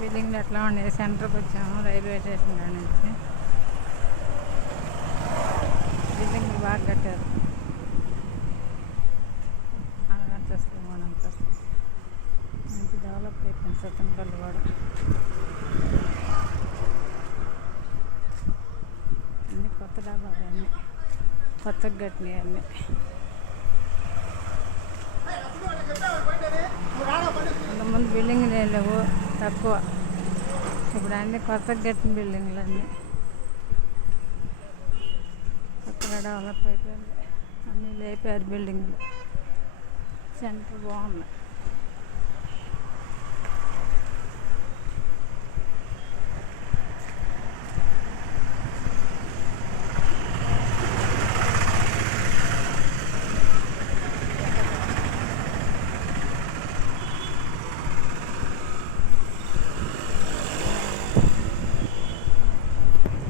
బిల్డింగ్లు ఎట్లా ఉన్నాయి. సెంటర్కి వచ్చాము రైల్వే స్టేషన్ కాడ నుంచి. బిల్డింగ్లు బాగా కట్టారు. 4 అంతస్తులు 3 అంతస్తులు మంచి డెవలప్ అయిపోయింది సత్తెనపల్లి కూడా. అన్నీ కొత్త డాబాలు, అన్నీ కొత్తగా కట్టినాయి అన్నీ. ముందు బిల్డింగ్లు ఏం లేవు, తక్కువ. ఇప్పుడు అన్నీ కొత్తగా కట్టిన బిల్డింగ్లు అన్నీ కొత్తగా డెవలప్ అయిపోయింది. అన్నీ లేపారు బిల్డింగ్లు. సెంటర్ బాగుంది.